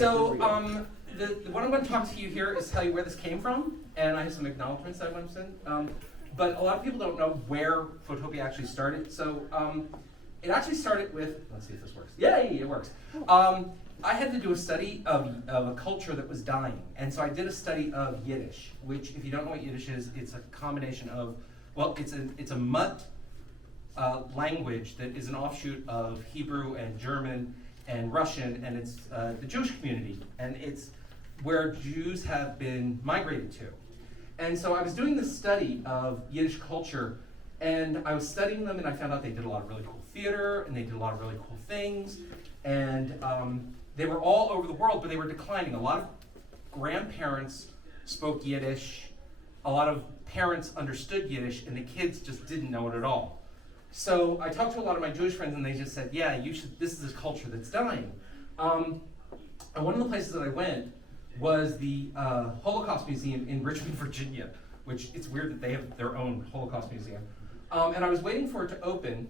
So what I'm going to talk to you here is tell you where this came from, and I have some acknowledgments I want to send. But a lot of people don't know where Fauxtopia actually started. So it actually started with, let's see if this works. Yay, it works. I had to do a study of a culture that was dying. And so I did a study of Yiddish, which, if you don't know what Yiddish is, it's a combination of, well, it's a mutt language that is an offshoot of Hebrew and German and Russian, and it's the Jewish community, and it's where Jews have been migrated to. And so I was doing this study of Yiddish culture, and I was studying them, and I found out they did a lot of really cool theater, and they did a lot of really cool things, and they were all over the world, but they were declining. A lot of grandparents spoke Yiddish, a lot of parents understood Yiddish, and the kids just didn't know it at all. So I talked to a lot of my Jewish friends, and they just said, yeah, you should. This is a culture that's dying. And one of the places that I went was the Holocaust Museum in Richmond, Virginia, which it's weird that they have their own Holocaust Museum. And I was waiting for it to open,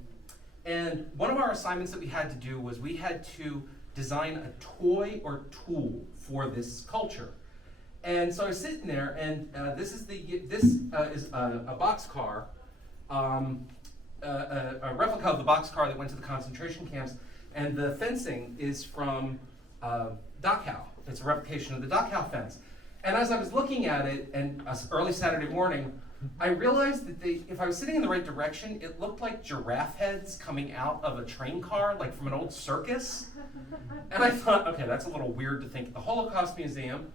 and one of our assignments that we had to do was we had to design a toy or tool for this culture. And so I was sitting there, and this is a boxcar, a replica of the boxcar that went to the concentration camps, and the fencing is from Dachau. It's a replication of the Dachau fence. And as I was looking at it, and early Saturday morning, I realized that if I was sitting in the right direction, it looked like giraffe heads coming out of a train car, like from an old circus. And I thought, okay, that's a little weird to think at the Holocaust Museum.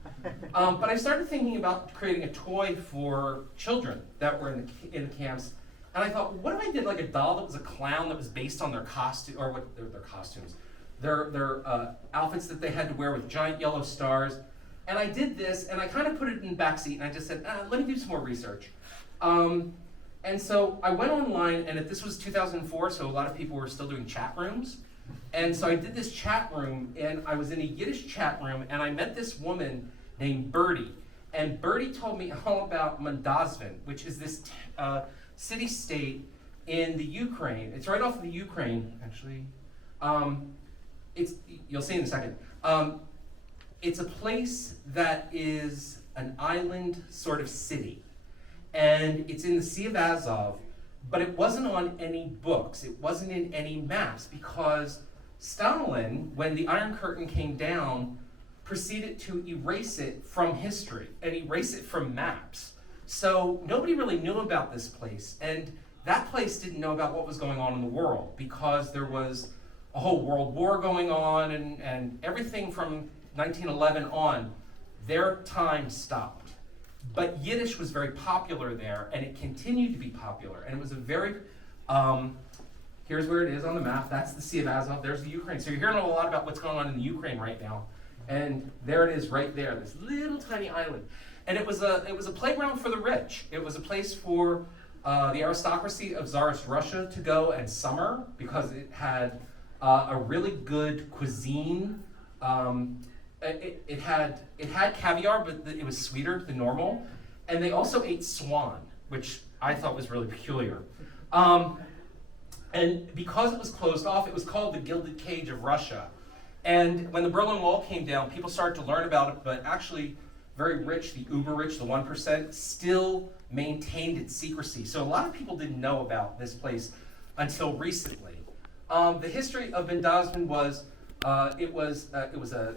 But I started thinking about creating a toy for children that were in the camps. And I thought, what if I did like a doll that was a clown that was based on their costume, or what their costumes, their outfits that they had to wear with giant yellow stars. And I did this, and I kind of put it in the back seat, and I just said, let me do some more research. And so I went online, and this was 2004, so a lot of people were still doing chat rooms. And so I did this chat room, and I was in a Yiddish chat room, and I met this woman named Birdie. And Birdie told me all about Mandazvin, which is this city-state in the Ukraine. It's right off of the Ukraine, actually. You'll see in a second. It's a place that is an island sort of city. And it's in the Sea of Azov, but it wasn't on any books. It wasn't in any maps, because Stalin, when the Iron Curtain came down, proceeded to erase it from history and erase it from maps. So nobody really knew about this place, and that place didn't know about what was going on in the world, because there was a whole world war going on, and everything from 1911 on, their time stopped. But Yiddish was very popular there, and it continued to be popular, and it was a very, here's where it is on the map. That's the Sea of Azov. There's the Ukraine. So you're hearing a lot about what's going on in the Ukraine right now, and there it is right there, this little tiny island. And it was a playground for the rich. It was a place for the aristocracy of Tsarist Russia to go and summer, because it had a really good cuisine. It had caviar, but it was sweeter than normal. And they also ate swan, which I thought was really peculiar. And because it was closed off, it was called the Gilded Cage of Russia. And when the Berlin Wall came down, people started to learn about it, but actually very rich, the uber rich, the 1%, still maintained its secrecy. So a lot of people didn't know about this place until recently. The history of Mandazvin was,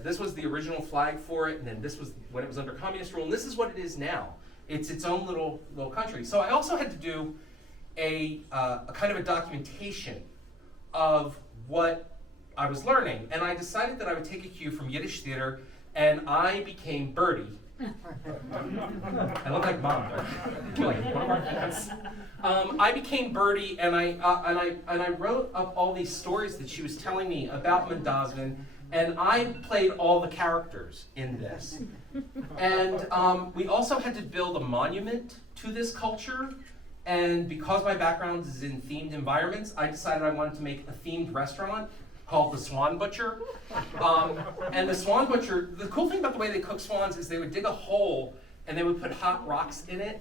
this was the original flag for it, and then this was when it was under communist rule, and this is what it is now. It's its own little country. So I also had to do a kind of a documentation of what I was learning, and I decided that I would take a cue from Yiddish theater, and I became Birdie. I look like Mom, like one of our fans. I became Birdie, and I wrote up all these stories that she was telling me about Mandazvin, and I played all the characters in this. And we also had to build a monument to this culture, and because my background is in themed environments, I decided I wanted to make a themed restaurant called the Swan Butcher. And the Swan Butcher, the cool thing about the way they cook swans is they would dig a hole and they would put hot rocks in it,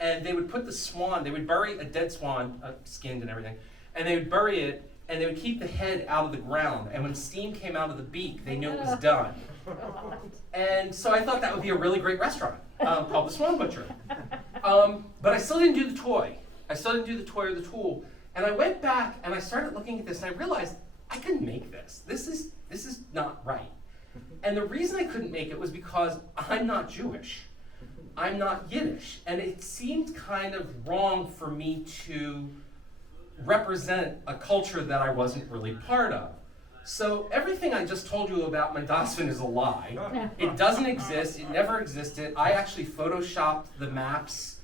and they would put the swan, they would bury a dead swan, skinned and everything, and they would bury it and they would keep the head out of the ground. And when steam came out of the beak, they knew it was done. And so I thought that would be a really great restaurant called the Swan Butcher. But I still didn't do the toy. I still didn't do the toy or the tool. And I went back and I started looking at this and I realized I couldn't make this. This is not right. And the reason I couldn't make it was because I'm not Jewish. I'm not Yiddish. And it seemed kind of wrong for me to represent a culture that I wasn't really part of. So everything I just told you about Mandasvan is a lie. It doesn't exist. It never existed. I actually photoshopped the maps.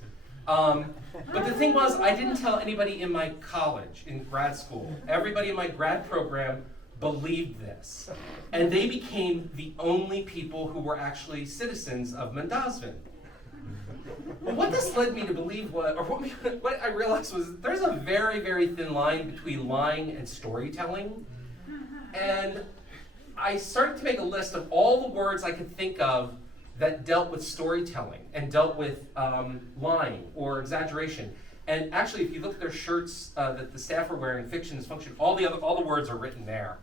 But the thing was, I didn't tell anybody in my college, in grad school. Everybody in my grad program believed this. And they became the only people who were actually citizens of Mandasvan. But what this led me to believe was, or what I realized was, there's a very, very thin line between lying and storytelling. And I started to make a list of all the words I could think of that dealt with storytelling and dealt with lying or exaggeration. And actually, if you look at their shirts that the staff are wearing, fiction is function, all the words are written there.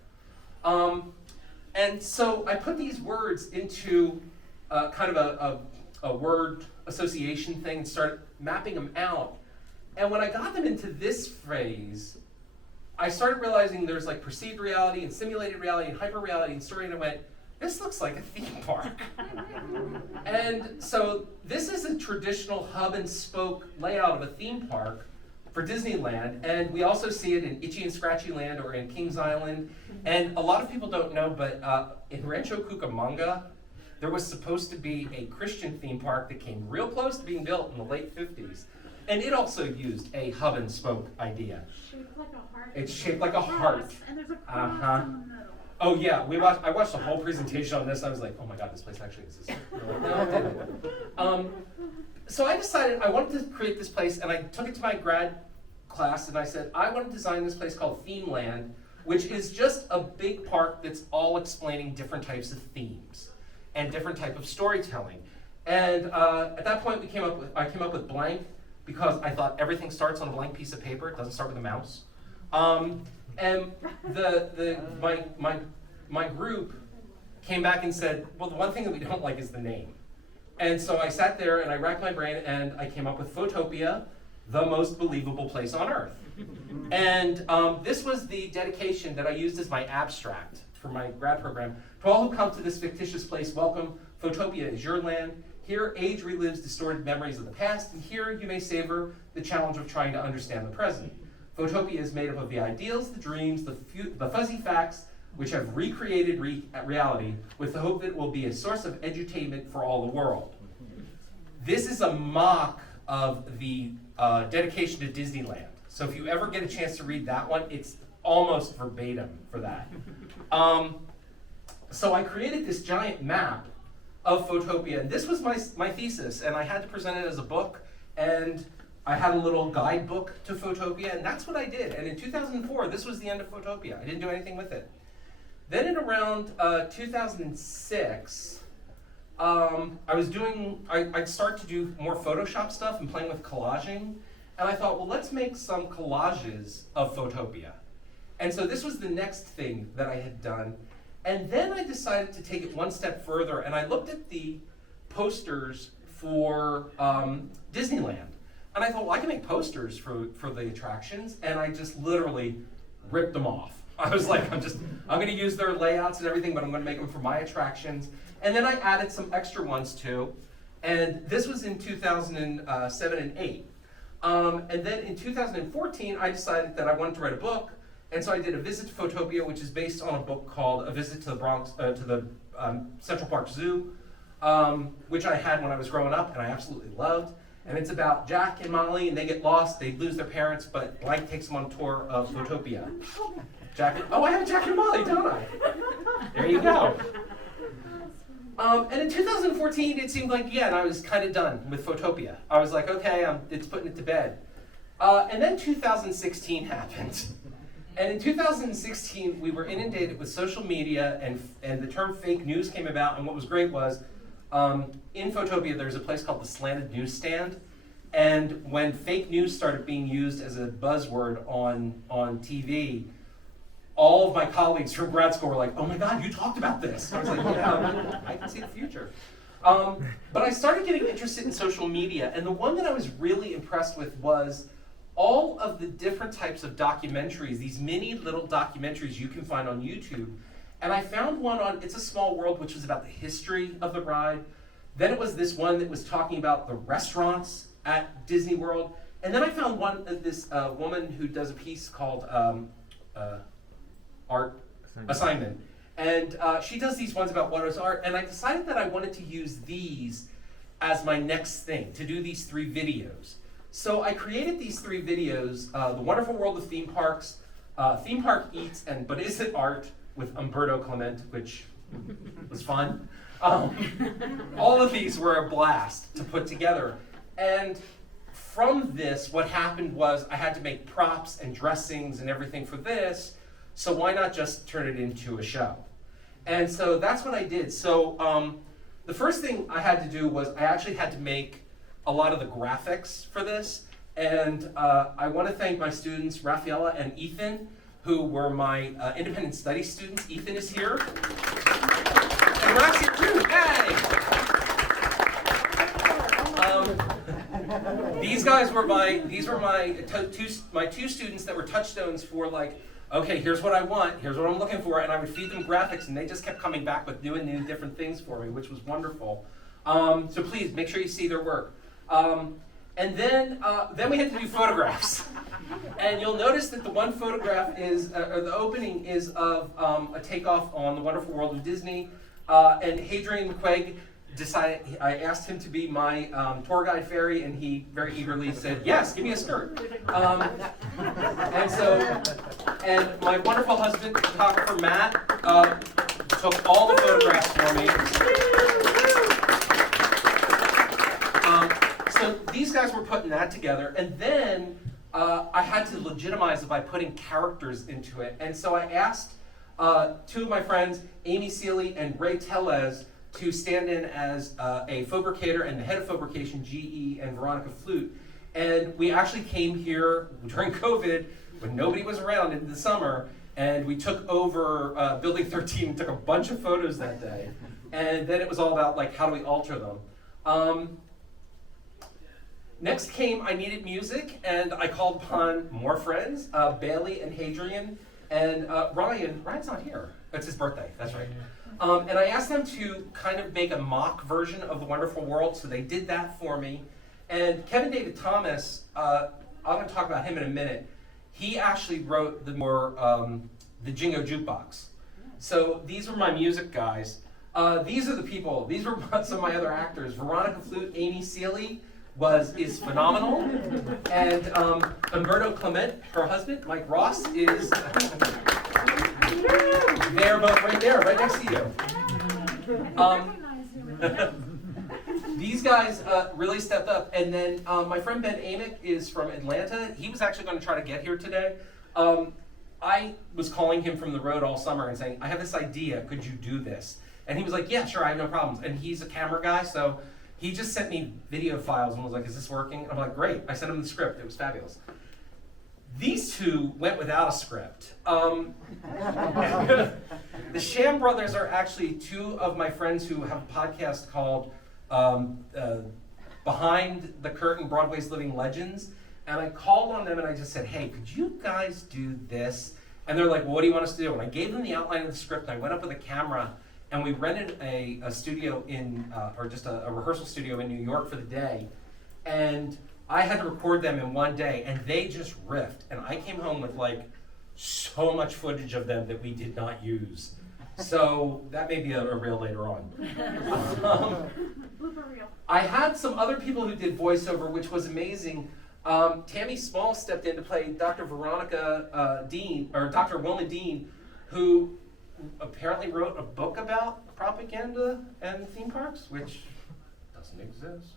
And so I put these words into kind of a word association thing and started mapping them out. And when I got them into this phrase, I started realizing there's like perceived reality and simulated reality and hyper reality and story, and I went, this looks like a theme park. And so this is a traditional hub and spoke layout of a theme park for Disneyland, and we also see it in Itchy and Scratchy Land or in Kings Island. And a lot of people don't know, but in Rancho Cucamonga, there was supposed to be a Christian theme park that came real close to being built in the late 50s. And it also used a hub and spoke idea. Shaped like a heart. It's shaped like a heart. And there's a cross in the middle. Oh yeah, I watched the whole presentation on this. I was like, oh my god, this place actually exists. Like, no, it didn't. So I decided I wanted to create this place, and I took it to my grad class, and I said, I want to design this place called Themeland, which is just a big park that's all explaining different types of themes and different type of storytelling. And at that point, I came up with blank, because I thought everything starts on a blank piece of paper. It doesn't start with a mouse. And my group came back and said, well, the one thing that we don't like is the name. And so I sat there and I racked my brain and I came up with Fauxtopia, the most believable place on earth. And this was the dedication that I used as my abstract for my grad program. To all who come to this fictitious place, welcome. Fauxtopia is your land. Here, age relives distorted memories of the past, and here you may savor the challenge of trying to understand the present. Fauxtopia is made up of the ideals, the dreams, the fuzzy facts, which have recreated reality with the hope that it will be a source of edutainment for all the world. This is a mock of the dedication to Disneyland. So if you ever get a chance to read that one, it's almost verbatim for that. So I created this giant map of Fauxtopia, and this was my thesis, and I had to present it as a book, and I had a little guidebook to Fauxtopia, and that's what I did. And in 2004, this was the end of Fauxtopia. I didn't do anything with it. Then in around 2006, I'd start to do more Photoshop stuff and playing with collaging, and I thought, well, let's make some collages of Fauxtopia. And so this was the next thing that I had done. And then I decided to take it one step further, and I looked at the posters for Disneyland. And I thought, well, I can make posters for the attractions, and I just literally ripped them off. I was like, I'm gonna use their layouts and everything, but I'm gonna make them for my attractions. And then I added some extra ones too. And this was in 2007 and 8. And then in 2014, I decided that I wanted to write a book. And so I did A Visit to Fauxtopia, which is based on a book called A Visit to the Bronx, to the Central Park Zoo, which I had when I was growing up and I absolutely loved. And it's about Jack and Molly, and they get lost, they lose their parents, but Blank takes them on a tour of Fauxtopia. I have a Jack and Molly, don't I? There you go. And in 2014, it seemed like, and I was kind of done with Fauxtopia. I was like, okay, it's putting it to bed. And then 2016 happened. And in 2016, we were inundated with social media, and the term fake news came about. And what was great was, in Fauxtopia, there's a place called the Slanted Newsstand. And when fake news started being used as a buzzword on TV, all of my colleagues from grad school were like, oh my God, you talked about this. I was like, yeah, I can see the future. But I started getting interested in social media, and the one that I was really impressed with was all of the different types of documentaries, these mini little documentaries you can find on YouTube. And I found one on It's a Small World, which was about the history of the ride. Then it was this one that was talking about the restaurants at Disney World. And then I found one of this woman who does a piece called Art Assignment. And she does these ones about what is art. And I decided that I wanted to use these as my next thing, to do these 3 videos. So I created these 3 videos, The Wonderful World of Theme Parks, Theme Park Eats, and But Is It Art? With Umberto Clement, which was fun. All of these were a blast to put together. And from this, what happened was I had to make props and dressings and everything for this, so why not just turn it into a show? And so that's what I did. So the first thing I had to do was I actually had to make a lot of the graphics for this. And I want to thank my students, Rafaela and Ethan, who were my independent studies students. Ethan is here. And Raph's here too, hey! These guys were my two students that were touchstones for like, okay, here's what I want, here's what I'm looking for, and I would feed them graphics, and they just kept coming back with new and new different things for me, which was wonderful. So please, make sure you see their work. And then we had to do photographs. And you'll notice that the one photograph is, or the opening is of a takeoff on The Wonderful World of Disney. And Hadrian McQuaig decided, I asked him to be my tour guide fairy, and he very eagerly said, yes, give me a skirt. And my wonderful husband, photographer Matt, took all the photographs for me. So these guys were putting that together, and then I had to legitimize it by putting characters into it. And so I asked 2 of my friends, Amy Seeley and Ray Tellez, to stand in as a fabricator and the head of fabrication, GE, and Veronica Flute. And we actually came here during COVID when nobody was around in the summer, and we took over Building 13 and took a bunch of photos that day. And then it was all about like, how do we alter them? Next came I Needed Music, and I called upon more friends, Bailey and Hadrian, and Ryan's not here. It's his birthday, that's right. And I asked them to kind of make a mock version of The Wonderful World, so they did that for me. And Kevin David Thomas, I'm gonna talk about him in a minute. He actually wrote the Jingo Juxebox. So these were my music guys. These are the people, these were some of my other actors. Veronica Flute, Amy Seeley, is phenomenal, and Umberto Clement, her husband, Mike Ross, is they're both right there, right next to you. These guys really stepped up, and then my friend Ben Amick is from Atlanta. He was actually going to try to get here today. I was calling him from the road all summer and saying, I have this idea, could you do this? And he was like, yeah, sure, I have no problems. And he's a camera guy, so he just sent me video files and was like, is this working? And I'm like, great. I sent him the script. It was fabulous. These 2 went without a script. The Sham brothers are actually 2 of my friends who have a podcast called Behind the Curtain, Broadway's Living Legends. And I called on them and I just said, hey, could you guys do this? And they're like, well, what do you want us to do? And I gave them the outline of the script, and I went up with a camera, and we rented a studio or just a rehearsal studio in New York for the day. And I had to record them in one day, and they just riffed. And I came home with like so much footage of them that we did not use. So that may be a reel later on. Blooper reel. I had some other people who did voiceover, which was amazing. Tammy Small stepped in to play Dr. Veronica Dean, or Dr. Wilma Dean, who apparently wrote a book about propaganda and theme parks, which doesn't exist.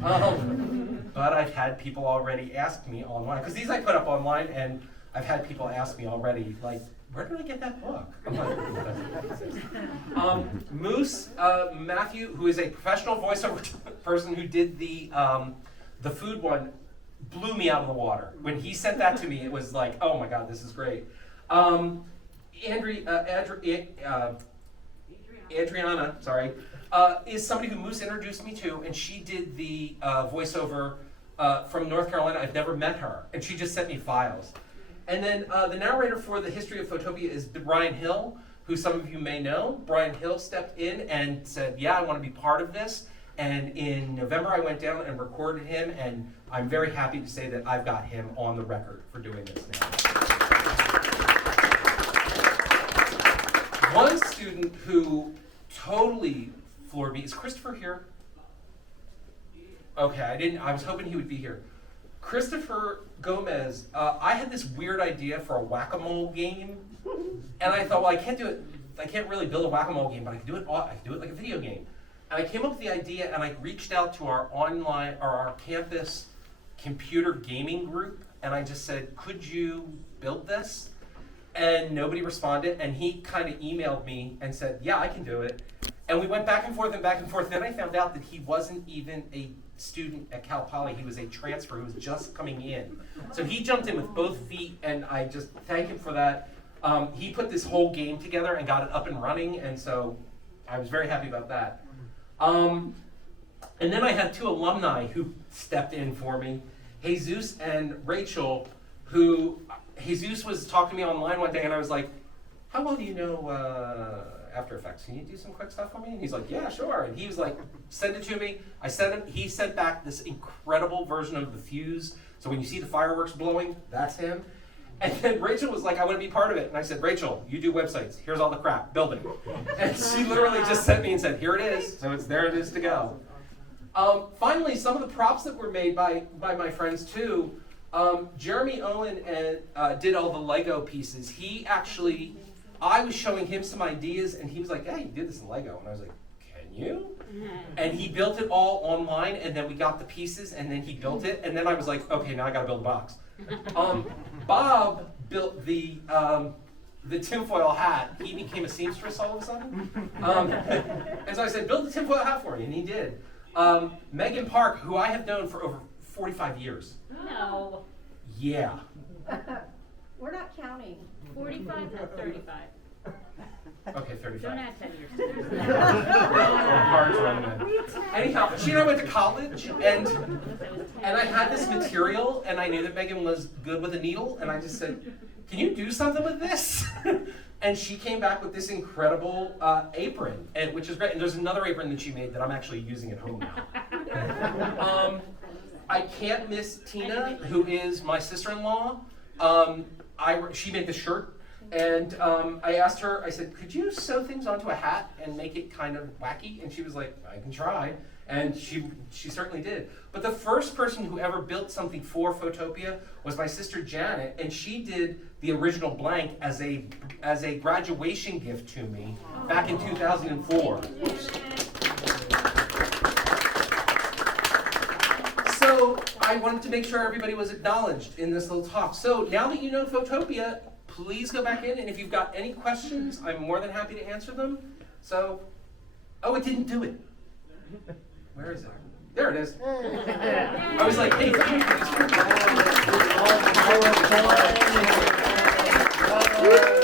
But I've had people already ask me online, because these I put up online, and I've had people ask me already, like, where did I get that book? I'm like, Moose Matthew, who is a professional voiceover person who did the food one, blew me out of the water. When he sent that to me, it was like, oh my God, this is great. Adriana, sorry, is somebody who Moose introduced me to, and she did the voiceover from North Carolina. I've never met her, and she just sent me files. And then the narrator for the History of Fauxtopia is Brian Hill, who some of you may know. Brian Hill stepped in and said, yeah, I want to be part of this. And in November, I went down and recorded him, and I'm very happy to say that I've got him on the record for doing this now. One student who totally floored me, is Christopher here? Okay, I was hoping he would be here. Christopher Gomez, I had this weird idea for a whack-a-mole game, and I thought, well, I can't really build a whack-a-mole game, but I can do it like a video game. And I came up with the idea, and I reached out to our campus computer gaming group, and I just said, could you build this? And nobody responded, and he kind of emailed me and said, yeah, I can do it. And we went back and forth and back and forth. Then I found out that he wasn't even a student at Cal Poly. He was a transfer who was just coming in. So he jumped in with both feet, and I just thank him for that. He put this whole game together and got it up and running, and so I was very happy about that. And then I had two alumni who stepped in for me, Jesus and Rachel, who Jesus was talking to me online one day, and I was like, how well do you know After Effects? Can you do some quick stuff for me? And he's like, yeah, sure. And he was like, send it to me. I sent him. He sent back this incredible version of the fuse. So when you see the fireworks blowing, that's him. And then Rachel was like, I want to be part of it. And I said, Rachel, you do websites. Here's all the crap. Build it. And she literally just sent me and said, here it is. So there it is to go. Finally, some of the props that were made by my friends too. Jeremy Owen did all the Lego pieces. I was showing him some ideas, and he was like, yeah, you did this in Lego. And I was like, can you? And he built it all online, and then we got the pieces, and then he built it. And then I was like, okay, now I got to build a box. Bob built the tinfoil hat. He became a seamstress all of a sudden. And so I said, build the tinfoil hat for me, and he did. Megan Park, who I have known for over 45 years. No. Yeah. We're not counting. 45 or 35? Okay, 35. Don't add 10 years. Hard to recommend. Anyhow, she and I went to college, and I had this material, and I knew that Megan was good with a needle, and I just said, can you do something with this? And she came back with this incredible apron, which is great. And there's another apron that she made that I'm actually using at home now. I can't miss Tina, who is my sister-in-law. She made the shirt, and I asked her, I said, could you sew things onto a hat and make it kind of wacky? And she was like, I can try. And she certainly did. But the first person who ever built something for Fauxtopia was my sister Janet, and she did the original blank as a graduation gift to me back in 2004. So I wanted to make sure everybody was acknowledged in this little talk. So now that you know Fauxtopia, please go back in, and if you've got any questions, I'm more than happy to answer them. So, oh, it didn't do it. Where is it? There it is. I was like, hey, thank you.